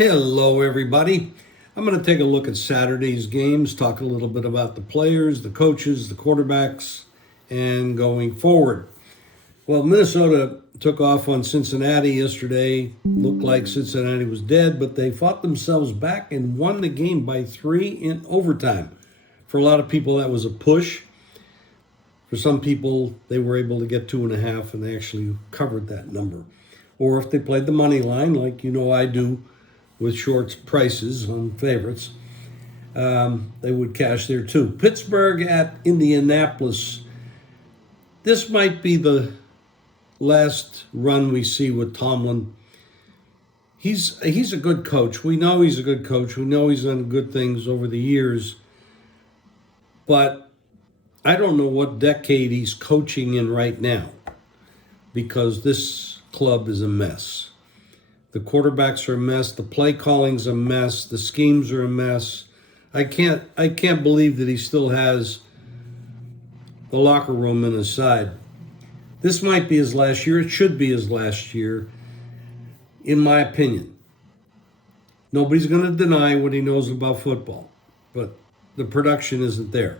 Hello, everybody. I'm going to take a look at Saturday's games, talk a little bit about the players, the coaches, the quarterbacks, and going forward. Well, Minnesota took off on Cincinnati yesterday. Looked like Cincinnati was dead, but they fought themselves back and won the game by 3 in overtime. For a lot of people, that was a push. For some people, they were able to get 2.5, and they actually covered that number. Or if they played the money line, like I do, with short prices on favorites, they would cash there too. Pittsburgh at Indianapolis. This might be the last run we see with Tomlin. He's a good coach. We know he's a good coach. We know he's done good things over the years. But I don't know what decade he's coaching in right now, because this club is a mess. The quarterbacks are a mess. The play calling's a mess. The schemes are a mess. I can't believe that he still has the locker room in his side. This might be his last year. It should be his last year, in my opinion. Nobody's going to deny what he knows about football, but the production isn't there.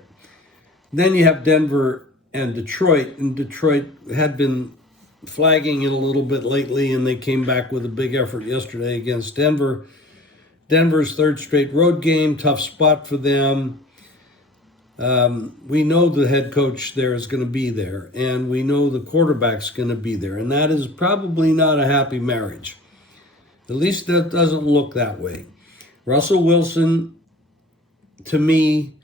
Then you have Denver and Detroit, and Detroit had been flagging it a little bit lately, and they came back with a big effort yesterday against Denver. Denver's third straight road game, tough spot for them. We know the head coach there is going to be there, and we know the quarterback's going to be there, and that is probably not a happy marriage. At least that doesn't look that way. Russell Wilson, to me,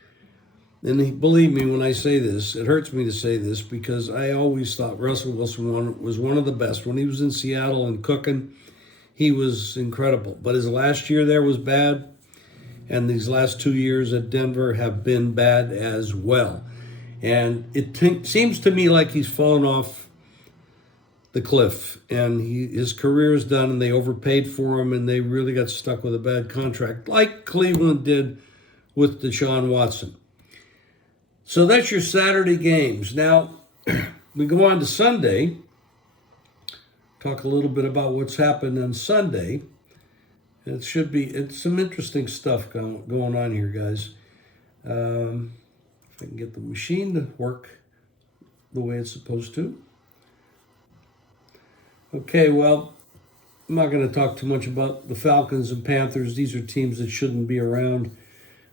and believe me when I say this, it hurts me to say this, because I always thought Russell Wilson was one of the best. When he was in Seattle and cooking, he was incredible. But his last year there was bad, and these last 2 years at Denver have been bad as well. And it seems to me like he's fallen off the cliff, and his career is done, and they overpaid for him, and they really got stuck with a bad contract, like Cleveland did with Deshaun Watson. So that's your Saturday games. Now, we go on to Sunday, talk a little bit about what's happened on Sunday. It's some interesting stuff going on here, guys. If I can get the machine to work the way it's supposed to. Okay, well, I'm not going to talk too much about the Falcons and Panthers. These are teams that shouldn't be around.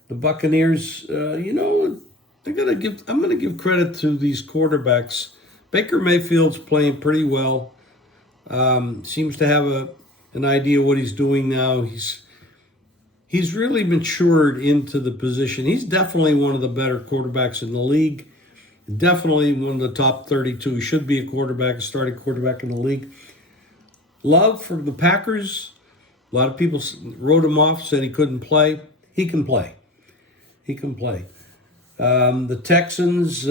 The Buccaneers, I'm going to give credit to these quarterbacks. Baker Mayfield's playing pretty well. Seems to have an idea what he's doing now. He's really matured into the position. He's definitely one of the better quarterbacks in the league. Definitely one of the top 32. He should be a starting quarterback in the league. Love for the Packers. A lot of people wrote him off, said he couldn't play. He can play. He can play. The Texans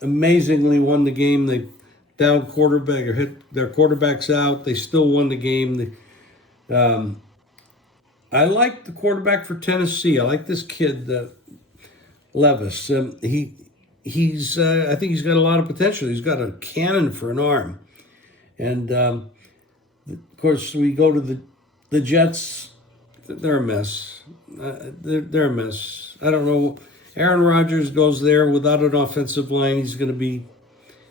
amazingly won the game. They down quarterback or hit their quarterbacks out. They still won the game. I like the quarterback for Tennessee. I like this kid, Levis. I think he's got a lot of potential. He's got a cannon for an arm. And of course, we go to the Jets. They're a mess. They're a mess. I don't know. Aaron Rodgers goes there without an offensive line.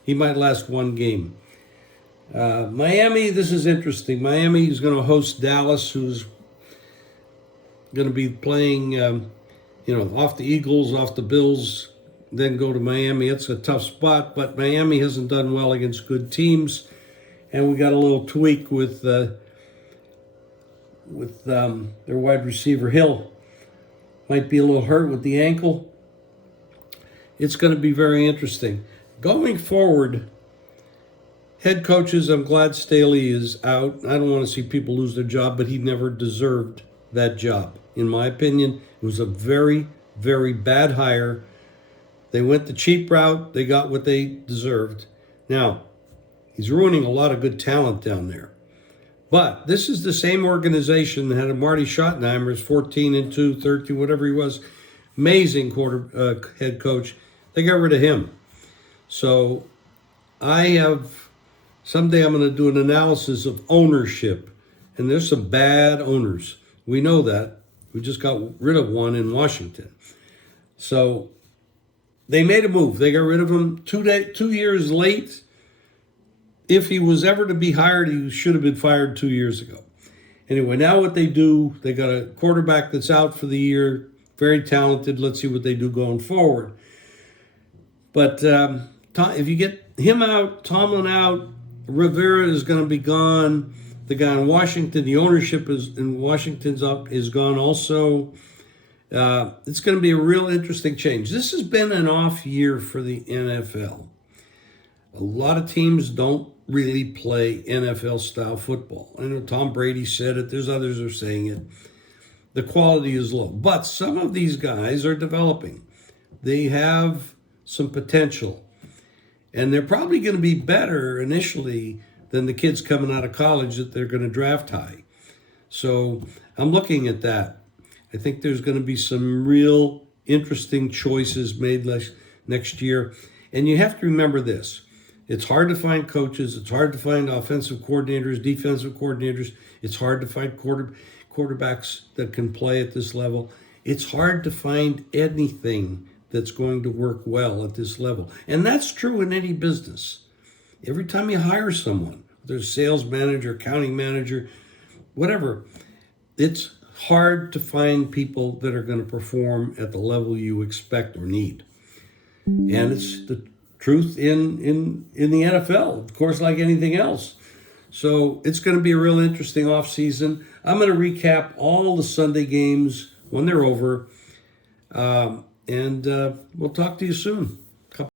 He might last one game. Miami, this is interesting. Miami is going to host Dallas, who's going to be playing, off the Eagles, off the Bills, then go to Miami. It's a tough spot, but Miami hasn't done well against good teams. And we got a little tweak with their wide receiver, Hill. Might be a little hurt with the ankle. It's going to be very interesting. Going forward, head coaches, I'm glad Staley is out. I don't want to see people lose their job, but he never deserved that job. In my opinion, it was a very, very bad hire. They went the cheap route. They got what they deserved. Now, he's ruining a lot of good talent down there. But this is the same organization that had a Marty Schottenheimer's 14-2, 13, whatever he was. Amazing head coach. They got rid of him. So someday I'm going to do an analysis of ownership. And there's some bad owners. We know that. We just got rid of one in Washington. So they made a move. They got rid of him 2 years late. If he was ever to be hired, he should have been fired 2 years ago. Anyway, now what they do, they got a quarterback that's out for the year, very talented. Let's see what they do going forward. But if you get him out, Tomlin out, Rivera is going to be gone. The guy in Washington, the ownership is in Washington's up, is gone also. It's going to be a real interesting change. This has been an off year for the NFL. A lot of teams don't really play NFL-style football. I know Tom Brady said it. There's others who are saying it. The quality is low. But some of these guys are developing. They have some potential. And they're probably going to be better initially than the kids coming out of college that they're going to draft high. So I'm looking at that. I think there's going to be some real interesting choices made next year. And you have to remember this. It's hard to find coaches. It's hard to find offensive coordinators, defensive coordinators. It's hard to find quarterbacks that can play at this level. It's hard to find anything that's going to work well at this level. And that's true in any business. Every time you hire someone, there's sales manager, accounting manager, whatever, it's hard to find people that are going to perform at the level you expect or need. And it's the truth in the NFL, of course, like anything else. So it's going to be a real interesting offseason. I'm going to recap all the Sunday games when they're over. And we'll talk to you soon.